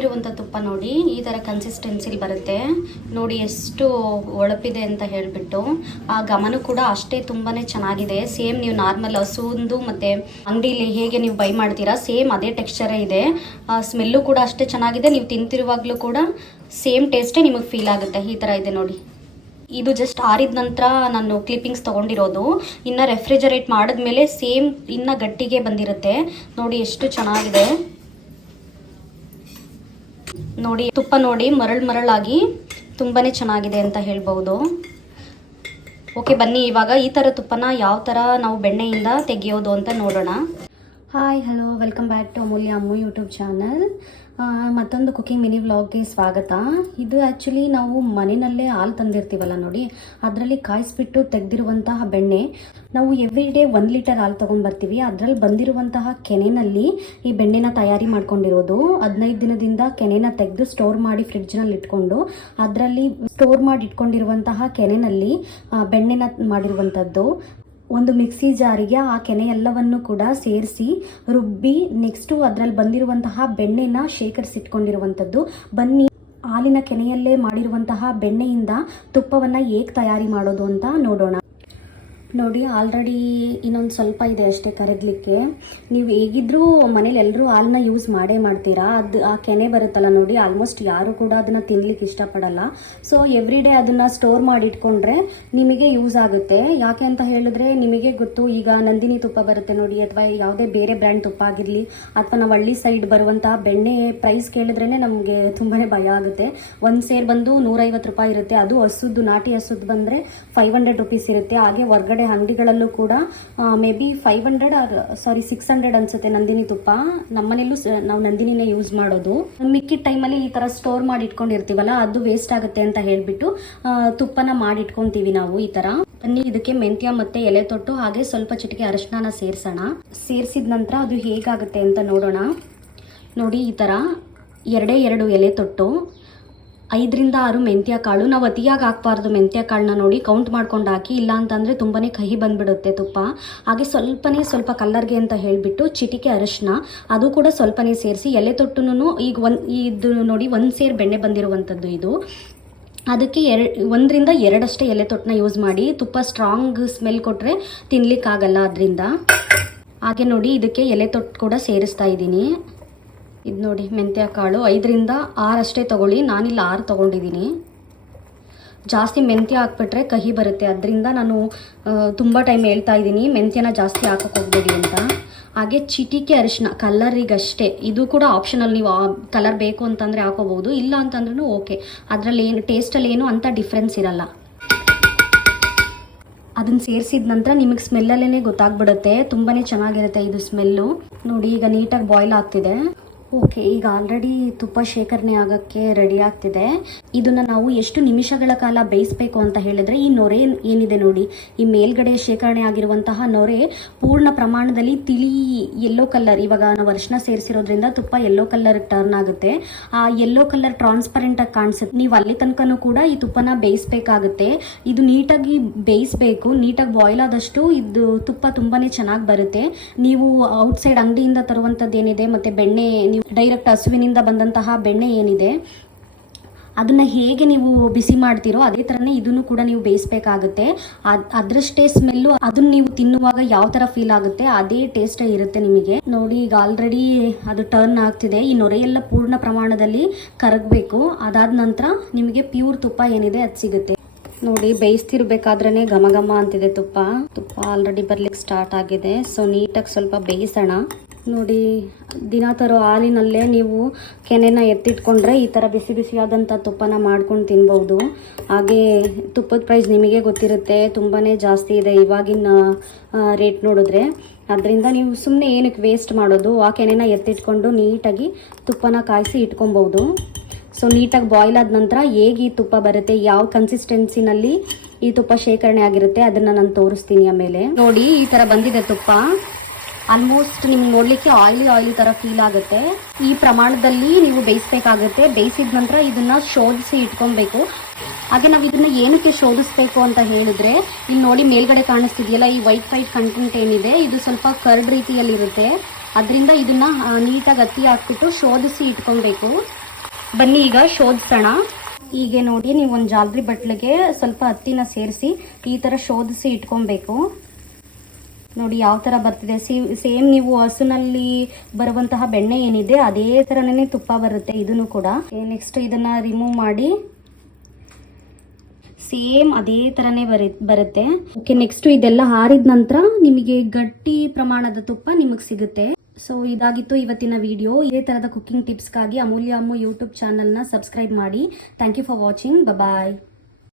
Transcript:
ಆಗಿರುವಂಥ ತುಪ್ಪ ನೋಡಿ, ಈ ಥರ ಕನ್ಸಿಸ್ಟೆನ್ಸಿಲಿ ಬರುತ್ತೆ. ನೋಡಿ ಎಷ್ಟು ಒಳಪಿದೆ ಅಂತ ಹೇಳಿಬಿಟ್ಟು, ಆ ಗಮನ ಕೂಡ ಅಷ್ಟೇ ತುಂಬಾ ಚೆನ್ನಾಗಿದೆ. ಸೇಮ್ ನೀವು ನಾರ್ಮಲ್ ಹಸುಂದು ಮತ್ತು ಅಂಗಡಿಲಿ ಹೇಗೆ ನೀವು ಬೈ ಮಾಡ್ತೀರಾ ಸೇಮ್ ಅದೇ ಟೆಕ್ಸ್ಚರೇ ಇದೆ. ಸ್ಮೆಲ್ಲು ಕೂಡ ಅಷ್ಟೇ ಚೆನ್ನಾಗಿದೆ. ನೀವು ತಿಂತಿರುವಾಗಲೂ ಕೂಡ ಸೇಮ್ ಟೇಸ್ಟೇ ನಿಮಗೆ ಫೀಲ್ ಆಗುತ್ತೆ. ಈ ಥರ ಇದೆ ನೋಡಿ. ಇದು ಜಸ್ಟ್ ಆರಿದ ನಂತರ ನಾನು ಕ್ಲಿಪ್ಪಿಂಗ್ಸ್ ತೊಗೊಂಡಿರೋದು. ಇನ್ನು ರೆಫ್ರಿಜರೇಟ್ ಮಾಡಿದ್ಮೇಲೆ ಸೇಮ್ ಇನ್ನು ಗಟ್ಟಿಗೆ ಬಂದಿರುತ್ತೆ. ನೋಡಿ ಎಷ್ಟು ಚೆನ್ನಾಗಿದೆ. ನೋಡಿ, ತುಪ್ಪ ನೋಡಿ, ಮರಳು ಮರಳಾಗಿ ತುಂಬಾ ಚೆನ್ನಾಗಿದೆ ಅಂತ ಹೇಳ್ಬೋದು. ಓಕೆ, ಬನ್ನಿ, ಇವಾಗ ಈ ಥರ ತುಪ್ಪನ ಯಾವ ಥರ ನಾವು ಬೆಣ್ಣೆಯಿಂದ ತೆಗೆಯೋದು ಅಂತ ನೋಡೋಣ. Hi hello welcome back to Amulya Ammu YouTube channel ಮತ್ತೊಂದು ಕುಕಿಂಗ್ ಮಿನಿ ವ್ಲಾಗ್ಗೆ ಸ್ವಾಗತ. ಇದು ಆ್ಯಕ್ಚುಲಿ ನಾವು ಮನೆಯಲ್ಲೇ ಹಾಲು ತಂದಿರ್ತೀವಲ್ಲ ನೋಡಿ, ಅದರಲ್ಲಿ ಕಾಯಿಸ್ಬಿಟ್ಟು ತೆಗೆದಿರುವಂತಹ ಬೆಣ್ಣೆ. ನಾವು ಎವ್ರಿ ಡೇ ಒಂದು ಲೀಟರ್ ಹಾಲು ತೊಗೊಂಡ್ಬರ್ತೀವಿ. ಅದರಲ್ಲಿ ಬಂದಿರುವಂತಹ ಕೆನೆಯಲ್ಲಿ ಈ ಬೆಣ್ಣೆನ ತಯಾರಿ ಮಾಡ್ಕೊಂಡಿರೋದು. ಹದಿನೈದು ದಿನದಿಂದ ಕೆನೆನ ತೆಗೆದು ಸ್ಟೋರ್ ಮಾಡಿ ಫ್ರಿಡ್ಜ್ನಲ್ಲಿ ಇಟ್ಕೊಂಡು, ಅದರಲ್ಲಿ ಸ್ಟೋರ್ ಮಾಡಿ ಇಟ್ಕೊಂಡಿರುವಂತಹ ಕೆನೆನಲ್ಲಿ ಬೆಣ್ಣೆನ ಮಾಡಿರುವಂಥದ್ದು. ಒಂದು ಮಿಕ್ಸಿ ಜಾರಿಗೆ ಆ ಕೆನೆ ಎಲ್ಲವನ್ನು ಕೂಡ ಸೇರಿಸಿ ರುಬ್ಬಿ ನೆಕ್ಸ್ಟು ಅದರಲ್ಲಿ ಬಂದಿರುವಂತಹ ಬೆಣ್ಣೆನ ಶೇಖರಿಸಿಟ್ಕೊಂಡಿರುವಂಥದ್ದು ಬನ್ನಿ, ಹಾಲಿನ ಕೆನೆಯಲ್ಲೇ ಮಾಡಿರುವಂತಹ ಬೆಣ್ಣೆಯಿಂದ ತುಪ್ಪವನ್ನು ಹೇಗೆ ತಯಾರಿ ಮಾಡೋದು ಅಂತ ನೋಡೋಣ. ನೋಡಿ ಆಲ್ರೆಡಿ ಇನ್ನೊಂದು ಸ್ವಲ್ಪ ಇದೆ ಅಷ್ಟೇ ಕರಗಲಿಕ್ಕೆ. ನೀವು ಹೇಗಿದ್ರೂ ಮನೇಲಿ ಎಲ್ಲರೂ ಹಾಲನ್ನ ಯೂಸ್ ಮಾಡೇ ಮಾಡ್ತೀರಾ? ಅದು ಆ ಕೆನೆ ಬರುತ್ತಲ್ಲ ನೋಡಿ ಆಲ್ಮೋಸ್ಟ್ ಯಾರು ಕೂಡ ಅದನ್ನು ತಿನ್ಲಿಕ್ಕೆ ಇಷ್ಟಪಡಲ್ಲ. ಸೊ ಎವ್ರಿ ಡೇ ಅದನ್ನು ಸ್ಟೋರ್ ಮಾಡಿ ಇಟ್ಕೊಂಡ್ರೆ ನಿಮಗೆ ಯೂಸ್ ಆಗುತ್ತೆ. ಯಾಕೆ ಅಂತ ಹೇಳಿದ್ರೆ, ನಿಮಗೆ ಗೊತ್ತು, ಈಗ ನಂದಿನಿ ತುಪ್ಪ ಬರುತ್ತೆ ನೋಡಿ, ಅಥವಾ ಯಾವುದೇ ಬೇರೆ ಬ್ರ್ಯಾಂಡ್ ತುಪ್ಪ ಆಗಿರಲಿ, ಅಥವಾ ನಾವು ಹಳ್ಳಿ ಸೈಡ್ ಬರುವಂತಹ ಬೆಣ್ಣೆ ಪ್ರೈಸ್ ಕೇಳಿದ್ರೇ ನಮಗೆ ತುಂಬಾ ಭಯ ಆಗುತ್ತೆ. ಒಂದು ಸೇರ್ ಬಂದು ನೂರೈವತ್ತು ರೂಪಾಯಿ ಇರುತ್ತೆ. ಅದು ಹಸುದು ನಾಟಿ ಹಸುದು ಬಂದರೆ ಫೈವ್ ಹಂಡ್ರೆಡ್ ರುಪೀಸ್ ಇರುತ್ತೆ. ಹಾಗೆ ಹೊರಗಡೆ ಅಂಗಡಿಗಳಲ್ಲೂ ಕೂಡ maybe five hundred or sorry six hundred ಅನ್ಸುತ್ತೆ ನಂದಿನಿ ತುಪ್ಪ. ನಮ್ಮನೇಲೂ ಸ- ನಾವು ನಂದಿನಿನೇ ಯೂಸ್ ಮಾಡೋದು. ಮಿಕ್ಕಿದ ಟೈಮಲ್ಲಿ ಈ ಥರ ಸ್ಟೋರ್ ಮಾಡಿ ಇಟ್ಕೊಂಡಿರ್ತೀವಲ್ಲ ಅದು ವೇಸ್ಟ್ ಆಗುತ್ತೆ ಅಂತ ಹೇಳಿಬಿಟ್ಟು ತುಪ್ಪನ ಮಾಡಿ ಇಟ್ಕೊಂತೀವಿ ನಾವು ಈ ಥರ ಬನ್ನಿ, ಇದಕ್ಕೆ ಮೆಂತ್ಯ ಮತ್ತೆ ಎಲೆ ತೊಟ್ಟು, ಹಾಗೆ ಸ್ವಲ್ಪ ಚಿಟಿಕೆ ಅರಿಶಿನ ಸೇರಿಸೋಣ. ಸೇರಿಸಿದ ನಂತರ ಅದು ಹೇಗಾಗುತ್ತೆ ಅಂತ ನೋಡೋಣ. ನೋಡಿ, ಈ ಥರ ಎರಡೇ ಎರಡು ಎಲೆ ತೊಟ್ಟು. ಐದರಿಂದ ಆರು ಮೆಂತ್ಯ ಕಾಳು. ನಾವು ಅತಿಯಾಗಿ ಹಾಕ್ಬಾರ್ದು ಮೆಂತ್ಯ ಕಾಳನ್ನ ನೋಡಿ ಕೌಂಟ್ ಮಾಡ್ಕೊಂಡು ಹಾಕಿ, ಇಲ್ಲ ಅಂತಂದರೆ ತುಂಬಾ ಕಹಿ ಬಂದ್ಬಿಡುತ್ತೆ ತುಪ್ಪ. ಹಾಗೆ ಸ್ವಲ್ಪನೇ ಸ್ವಲ್ಪ ಕಲ್ಲರ್ಗೆ ಅಂತ ಹೇಳಿಬಿಟ್ಟು ಚಿಟಿಕೆ ಅರಿಶಿನ, ಅದು ಕೂಡ ಸ್ವಲ್ಪನೇ ಸೇರಿಸಿ ಎಲೆ ತೊಟ್ಟುನು ಈಗ ಒಂದು, ಇದು ನೋಡಿ ಒಂದು ಸೇರು ಬೆಣ್ಣೆ ಬಂದಿರುವಂಥದ್ದು ಇದು. ಅದಕ್ಕೆ ಎರಡು ಒಂದರಿಂದ ಎರಡಷ್ಟೇ ಎಲೆ ತೊಟ್ಟನ್ನ ಯೂಸ್ ಮಾಡಿ, ತುಪ್ಪ ಸ್ಟ್ರಾಂಗ್ ಸ್ಮೆಲ್ ಕೊಟ್ಟರೆ ತಿನ್ಲಿಕ್ಕಾಗಲ್ಲ ಅದರಿಂದ. ಹಾಗೆ ನೋಡಿ ಇದಕ್ಕೆ ಎಲೆ ತೊಟ್ಟು ಕೂಡ ಸೇರಿಸ್ತಾ ಇದ್ದೀನಿ. ಇದು ನೋಡಿ, ಮೆಂತ್ಯ ಕಾಳು. ಐದರಿಂದ ಆರಷ್ಟೇ ತೊಗೊಳ್ಳಿ. ನಾನಿಲ್ಲಿ ಆರು ತೊಗೊಂಡಿದ್ದೀನಿ. ಜಾಸ್ತಿ ಮೆಂತ್ಯ ಹಾಕ್ಬಿಟ್ರೆ ಕಹಿ ಬರುತ್ತೆ. ಅದರಿಂದ ನಾನು ತುಂಬ ಟೈಮ್ ಹೇಳ್ತಾ ಇದ್ದೀನಿ. ಮೆಂತ್ಯನ ಜಾಸ್ತಿ ಹಾಕಕ್ಕೆ ಹೋಗ್ಬೇಡಿ ಅಂತ. ಹಾಗೆ ಚಿಟಿಕೆ ಅರಿಶಿನ ಕಲರಿಗಷ್ಟೇ ಇದು ಕೂಡ ಆಪ್ಷನಲ್ಲಿ ನೀವು ಕಲರ್ ಬೇಕು ಅಂತಂದರೆ ಹಾಕೋಬೋದು ಇಲ್ಲ ಅಂತಂದ್ರೂ ಓಕೆ ಅದರಲ್ಲಿ ಏನು ಟೇಸ್ಟಲ್ಲಿ ಏನು ಅಂಥ ಡಿಫ್ರೆನ್ಸ್ ಇರಲ್ಲ. ಅದನ್ನು ಸೇರಿಸಿದ ನಂತರ ನಿಮಗೆ ಸ್ಮೆಲ್ಲಲ್ಲೇ ಗೊತ್ತಾಗ್ಬಿಡುತ್ತೆ. ತುಂಬಾ ಚೆನ್ನಾಗಿರುತ್ತೆ ಇದು ಸ್ಮೆಲ್ಲು ನೋಡಿ, ಈಗ ನೀಟಾಗಿ ಬಾಯ್ಲ್ ಆಗ್ತಿದೆ. ಓಕೆ, ಈಗ ಆಲ್ರೆಡಿ ತುಪ್ಪ ಶೇಖರಣೆ ಆಗೋಕ್ಕೆ ರೆಡಿ ಆಗ್ತಿದೆ. ಇದನ್ನು ನಾವು ಎಷ್ಟು ನಿಮಿಷಗಳ ಕಾಲ ಬೇಯಿಸಬೇಕು ಅಂತ ಹೇಳಿದ್ರೆ ಈ ನೊರೆ ಏನಿದೆ ನೋಡಿ, ಈ ಮೇಲ್ಗಡೆ ಶೇಖರಣೆ ಆಗಿರುವಂತಹ ನೊರೆ ಪೂರ್ಣ ಪ್ರಮಾಣದಲ್ಲಿ ತಿಳಿ ಯೆಲ್ಲೋ ಕಲರ್ ಇವಾಗ ನಾವು ಅರಿಶಿನ ಸೇರಿಸಿರೋದ್ರಿಂದ ತುಪ್ಪ ಯೆಲ್ಲೋ ಕಲರ್ ಟರ್ನ್ ಆಗುತ್ತೆ. ಆ ಯೆಲ್ಲೋ ಕಲರ್ ಟ್ರಾನ್ಸ್ಪರೆಂಟ್ ಆಗಿ ಕಾಣಿಸುತ್ತೆ. ನೀವು ಅಲ್ಲಿ ತನಕನೂ ಕೂಡ ಈ ತುಪ್ಪನ ಬೇಯಿಸ್ಬೇಕಾಗುತ್ತೆ. ಇದು ನೀಟಾಗಿ ಬೇಯಿಸಬೇಕು, ನೀಟಾಗಿ ಬಾಯ್ಲ್ ಆದಷ್ಟು ಇದು ತುಪ್ಪ ತುಂಬಾನೇ ಚೆನ್ನಾಗಿ ಬರುತ್ತೆ. ನೀವು ಔಟ್ಸೈಡ್ ಅಂಗಡಿಯಿಂದ ತರುವಂಥದ್ದು ಏನಿದೆ, ಮತ್ತೆ ಬೆಣ್ಣೆ ಡೈರೆಕ್ಟ್ ಹಸುವಿನಿಂದ ಬಂದಂತಹ ಬೆಣ್ಣೆ ಏನಿದೆ, ಅದನ್ನ ಹೇಗೆ ನೀವು ಬಿಸಿ ಮಾಡ್ತೀರೋ ಅದೇ ಥರನೇ ಇದನ್ನು ಕೂಡ ನೀವು ಬೇಯಿಸಬೇಕಾಗುತ್ತೆ. ಅದ್, ಅದರಷ್ಟೇ ಸ್ಮೆಲ್ಲು ಅದನ್ನ ನೀವು ತಿನ್ನುವಾಗ ಯಾವ ಥರ ಫೀಲ್ ಆಗುತ್ತೆ ಅದೇ ಟೇಸ್ಟೇ ಇರುತ್ತೆ ನಿಮಗೆ. ನೋಡಿ, ಈಗ ಆಲ್ರೆಡಿ ಅದು ಟರ್ನ್ ಆಗ್ತಿದೆ. ಈ ನೊರೆಯೆಲ್ಲ ಪೂರ್ಣ ಪ್ರಮಾಣದಲ್ಲಿ ಕರಗಬೇಕು. ಅದಾದ ನಂತರ ನಿಮಗೆ ಪ್ಯೂರ್ ತುಪ್ಪ ಏನಿದೆ ಅದು ಸಿಗುತ್ತೆ. ನೋಡಿ ಬೇಯಿಸ್ತಿರ್ಬೇಕಾದ್ರೆ ಘಮ ಘಮ ಅಂತಿದೆ ತುಪ್ಪ. ತುಪ್ಪ ಆಲ್ರೆಡಿ ಬರ್ಲಿಕ್ಕೆ ಸ್ಟಾರ್ಟ್ ಆಗಿದೆ. ಸೊ ನೀಟಾಗಿ ಸ್ವಲ್ಪ ಬೇಯಿಸೋಣ. ನೋಡಿ, ದಿನ ತರೋ ಹಾಲಿನಲ್ಲೇ ನೀವು ಕೆನೆನ ಎತ್ತಿಟ್ಕೊಂಡ್ರೆ ಈ ಥರ ಬಿಸಿ ಬಿಸಿಯಾದಂಥ ತುಪ್ಪನ ಮಾಡ್ಕೊಂಡು ತಿನ್ಬೋದು. ಹಾಗೆ ತುಪ್ಪದ ಪ್ರೈಸ್ ನಿಮಗೆ ಗೊತ್ತಿರುತ್ತೆ ತುಂಬಾ ಜಾಸ್ತಿ ಇದೆ ಇವಾಗಿನ ರೇಟ್ ನೋಡಿದ್ರೆ. ಅದರಿಂದ ನೀವು ಸುಮ್ಮನೆ ಏನಕ್ಕೆ ವೇಸ್ಟ್ ಮಾಡೋದು, ಆ ಕೆನೆನ ಎತ್ತಿಟ್ಕೊಂಡು ನೀಟಾಗಿ ತುಪ್ಪನ ಕಾಯಿಸಿ ಇಟ್ಕೊಬೋದು ಸೊ ನೀಟಾಗಿ ಬಾಯ್ಲ್ ಆದ ನಂತರ ಹೇಗೆ ಈ ತುಪ್ಪ ಬರುತ್ತೆ, ಯಾವ ಕನ್ಸಿಸ್ಟೆನ್ಸಿನಲ್ಲಿ ಈ ತುಪ್ಪ ಶೇಖರಣೆ ಆಗಿರುತ್ತೆ, ಅದನ್ನು ನಾನು ತೋರಿಸ್ತೀನಿ ಆಮೇಲೆ. ನೋಡಿ, ಈ ಥರ ಬಂದಿದೆ ತುಪ್ಪ. ಆಲ್ಮೋಸ್ಟ್ ನಿಮ್ಗೆ ನೋಡಲಿಕ್ಕೆ ಆಯಿಲಿ ಆಯಿಲ್ ಥರ ಫೀಲ್ ಆಗುತ್ತೆ. ಈ ಪ್ರಮಾಣದಲ್ಲಿ ನೀವು ಬೇಯಿಸ್ಬೇಕಾಗುತ್ತೆ. ಬೇಯಿಸಿದ ನಂತರ ಇದನ್ನು ಶೋಧಿಸಿ ಇಟ್ಕೊಬೇಕು. ಹಾಗೆ ನಾವು ಇದನ್ನ ಏನಕ್ಕೆ ಶೋಧಿಸ್ಬೇಕು ಅಂತ ಹೇಳಿದ್ರೆ, ಇಲ್ಲಿ ನೋಡಿ ಮೇಲ್ಗಡೆ ಕಾಣಿಸ್ತಿದೆಯಲ್ಲ, ಈ ವೈಟ್ ವೈಟ್ ಕಂಟೆಂಟ್ ಏನಿದೆ, ಇದು ಸ್ವಲ್ಪ ಕರ್ಡ್ ರೀತಿಯಲ್ಲಿರುತ್ತೆ. ಅದರಿಂದ ಇದನ್ನ ನೀಟಾಗಿ ಅತ್ತಿ ಹಾಕ್ಬಿಟ್ಟು ಶೋಧಿಸಿ ಇಟ್ಕೊಬೇಕು. ಬನ್ನಿ ಈಗ ಶೋಧಿಸೋಣ. ಹೀಗೆ ನೋಡಿ ನೀವು ಒಂದು ಜಾಲ್ರಿ ಬಟ್ಲಿಗೆ ಸ್ವಲ್ಪ ಹತ್ತಿನ ಸೇರಿಸಿ ಈ ಥರ ಶೋಧಿಸಿ ಇಟ್ಕೊಬೇಕು. ನೋಡಿ ಯಾವ ತರ ಬರ್ತಿದೆ. ಸೇಮ್ ನೀವು ಹಸುನಲ್ಲಿ ಬರುವಂತಹ ಬೆಣ್ಣೆ ಏನಿದೆ, ಅದೇ ತರನೇ ತುಪ್ಪ ಬರುತ್ತೆ ಇದನ್ನು ಕೂಡ. ನೆಕ್ಸ್ಟ್ ಇದನ್ನ ರಿಮೂವ್ ಮಾಡಿ. ಸೇಮ್ ಅದೇ ಥರನೇ ಬರಿ, ಬರುತ್ತೆ. ಓಕೆ ನೆಕ್ಸ್ಟ್ ಇದೆಲ್ಲ ಹಾರಿದ ನಂತರ ನಿಮಗೆ ಗಟ್ಟಿ ಪ್ರಮಾಣದ ತುಪ್ಪ ನಿಮಗೆ ಸಿಗುತ್ತೆ. ಸೊ ಇದಾಗಿತ್ತು ಇವತ್ತಿನ ವಿಡಿಯೋ ಇದೇ ಥರದ ಕುಕಿಂಗ್ ಟಿಪ್ಸ್ಗಾಗಿ ಅಮೂಲ್ಯ ಅಮ್ಮು ಯೂಟ್ಯೂಬ್ ಚಾನಲ್ನ ಸಬ್ಸ್ಕ್ರೈಬ್ ಮಾಡಿ. Thank you for watching bye